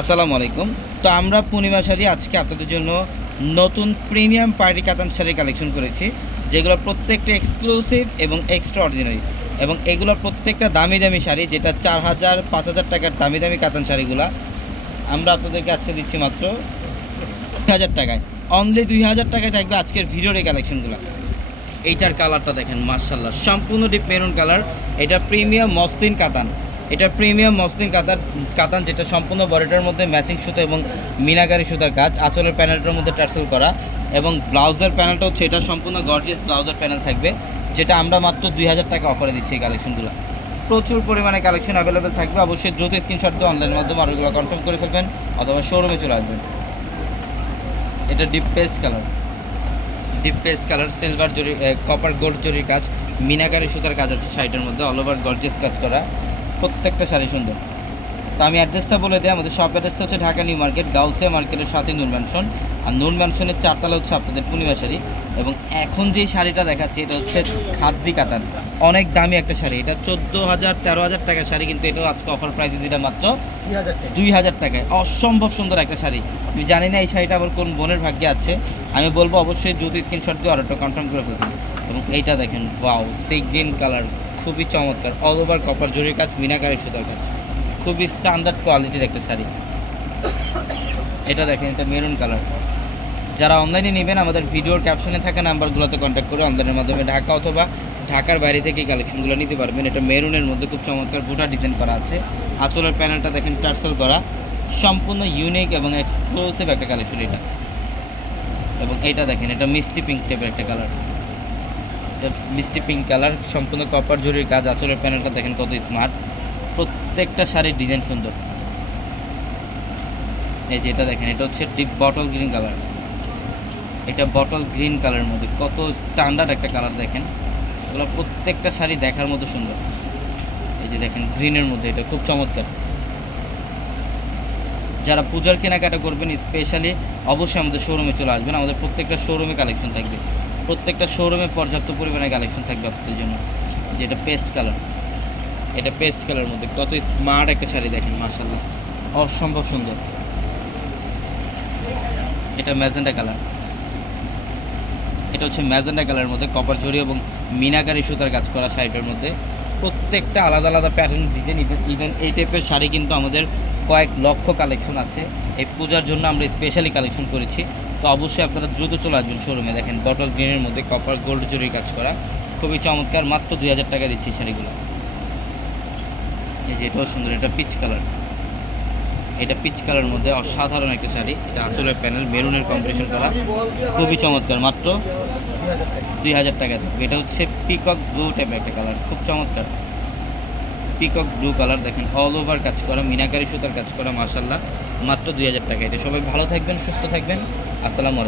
আসসালামু আলাইকুম। তো আমরা পূর্ণিমা শাড়ি আজকে আপনাদের জন্য নতুন প্রিমিয়াম পার্টি কাতান শাড়ি কালেকশন করেছি, যেগুলো প্রত্যেকটা এক্সক্লুসিভ এবং এক্সট্রা অর্ডিনারি, এবং এগুলোর প্রত্যেকটা দামি দামি শাড়ি, যেটা 4000 5000 টাকার দামি দামি কাতান শাড়িগুলো আমরা আপনাদেরকে আজকে দিচ্ছি মাত্র 2000 টাকায়। অনলি 2000 টাকায় থাকবে আজকের ভিডিওর এই কালেকশনগুলো। এইটার কালারটা দেখেন, মাশাআল্লাহ, সম্পূর্ণ ডিপ মেরুন কালার। এটা প্রিমিয়াম মসলিন কাতান, এটা প্রিমিয়াম মসলিন কাতান যেটা সম্পূর্ণ বডিটার মধ্যে ম্যাচিং সুতো এবং মিনাকারি সুতার কাজ, আঁচলের প্যানেলটার মধ্যে টার্সেল করা, এবং ব্লাউজের প্যানেলটা হচ্ছে এটা সম্পূর্ণ গর্জিয়াস ব্লাউজের প্যানেল থাকবে, যেটা আমরা মাত্র 2000 টাকা অফারে দিচ্ছি। এই কালেকশনগুলো প্রচুর পরিমাণে কালেকশন অ্যাভেলেবেল থাকবে। অবশ্যই দ্রুত স্ক্রিনশট দিয়ে অনলাইনের মাধ্যমে আরোগুলো কনফার্ম করে ফেলবেন অথবা শোরুমে চলে আসবেন। এটা ডিপ পেস্ট কালার, সিলভার জরি, কপার গোল্ড জরির কাজ, মিনাকারি সুতার কাজ আছে শাড়িটার মধ্যে, অল ওভার গর্জিয়াস কাজ করা, প্রত্যেকটা শাড়ি সুন্দর। তো আমি অ্যাড্রেসটা বলে দিই, আমাদের শপ অ্যাড্রেসটা হচ্ছে ঢাকা নিউ মার্কেট, গাউসিয়া মার্কেটের সাথে নূর ম্যানশন, আর নূর ম্যানশনের 4 তলা হচ্ছে আপনাদের পূর্ণিমা শাড়ি। এবং এখন যেই শাড়িটা দেখাচ্ছি এটা হচ্ছে খাদ্দি কাতান, অনেক দামি একটা শাড়ি। এটা 14,000 13,000 টাকার শাড়ি, কিন্তু এটাও আজকে অফার প্রাইসে দিলে মাত্র 2000 টাকায়। অসম্ভব সুন্দর একটা শাড়ি। আমি জানি না এই শাড়িটা আবার কোন বোনের ভাগ্যে আছে, আমি বলবো অবশ্যই দ্রুত স্ক্রিনশট দিয়ে অর্ডারটা কনফার্ম করে ফেলবেন। এবং এইটা দেখেন, ওয়াও, সি গ্রিন কালার, খুবই চমৎকার, অল ওভার কপার জরির কাজ, মিনাকারি সুতার কাজ, খুবই স্ট্যান্ডার্ড কোয়ালিটির একটা শাড়ি। এটা দেখেন, এটা মেরুন কালার। যারা অনলাইনে নেবেন আমাদের ভিডিওর ক্যাপশনে থাকা নাম্বারগুলোতে কন্ট্যাক্ট করে অনলাইনের মাধ্যমে ঢাকা অথবা ঢাকার বাইরে থেকে এই কালেকশনগুলো নিতে পারবেন। এটা মেরুনের মধ্যে খুব চমৎকার বুটা ডিজাইন করা আছে, আঁচলের প্যানেলটা দেখেন টার্সেল করা, সম্পূর্ণ ইউনিক এবং এক্সক্লুসিভ একটা কালেকশন এটা। এবং এইটা দেখেন, এটা মিষ্টি পিঙ্ক টাইপের একটা কালার, এটা মিষ্টি পিঙ্ক কালার, সম্পূর্ণ কপার জরির কাজ, আঁচলের প্যানেলটা দেখেন কত স্মার্ট, প্রত্যেকটা শাড়ির ডিজাইন সুন্দর। এই যে এটা দেখেন, এটা হচ্ছে ডিপ বটল গ্রিন কালার, এটা বটল গ্রিন কালারের মধ্যে কত স্ট্যান্ডার্ড একটা কালার দেখেন, এগুলো প্রত্যেকটা শাড়ি দেখার মতো সুন্দর। এই যে দেখেন গ্রিনের মধ্যে, এটা খুব চমৎকার। যারা পূজার কেনাকাটা করবেন স্পেশালি অবশ্যই আমাদের শোরুমে চলে আসবেন, আমাদের প্রত্যেকটা শোরুমে কালেকশন থাকবে, প্রত্যেকটা শোরুমে পর্যাপ্ত পরিমাণে কালেকশন থাকবে আপনাদের জন্য। যেটা পেস্ট কালার, এটা পেস্ট কালারের মধ্যে কত স্মার্ট একটা শাড়ি দেখেন, মাশাআল্লাহ, অসম্ভব সুন্দর। এটা ম্যাজেন্ডা কালার, এটা হচ্ছে ম্যাজেন্ডা কালারের মধ্যে কপার জরি এবং মিনাকারি সুতার কাজ করা শাড়িটার মধ্যে, প্রত্যেকটা আলাদা আলাদা প্যাটার্ন ডিজাইন। ইভেন এই টাইপের শাড়ি কিন্তু আমাদের কয়েক লক্ষ কালেকশন আছে, এই পূজার জন্য আমরা স্পেশালি কালেকশন করেছি। তো অবশ্যই আপনারা দ্রুত চলে আসবেন শোরুমে। দেখেন বটল গ্রিনের মধ্যে কপার গোল্ড জরির কাজ করা, খুবই চমৎকার, মাত্র 2000 টাকা দিচ্ছি শাড়িগুলো। এই যে এটাও সুন্দর, এটা পিচ কালার, এটা পিচ কালারের মধ্যে অসাধারণ একটা শাড়ি, এটা আঁচলের প্যানেল মেরুনের কম্বিনেশন করা, খুবই চমৎকার, মাত্র 2000 টাকা থাকবে। এটা হচ্ছে পিকক ব্লু টাইপের একটা কালার, খুব চমৎকার, পিকক ব্লু কালার দেখেন, অল ওভার কাজ করা, মিনাকারি সুতার কাজ করা, মাশাআল্লাহ, মাত্র 2000 টাকা। এটা সবাই ভালো থাকবেন, সুস্থ থাকবেন, আসসালামু আলাইকুম।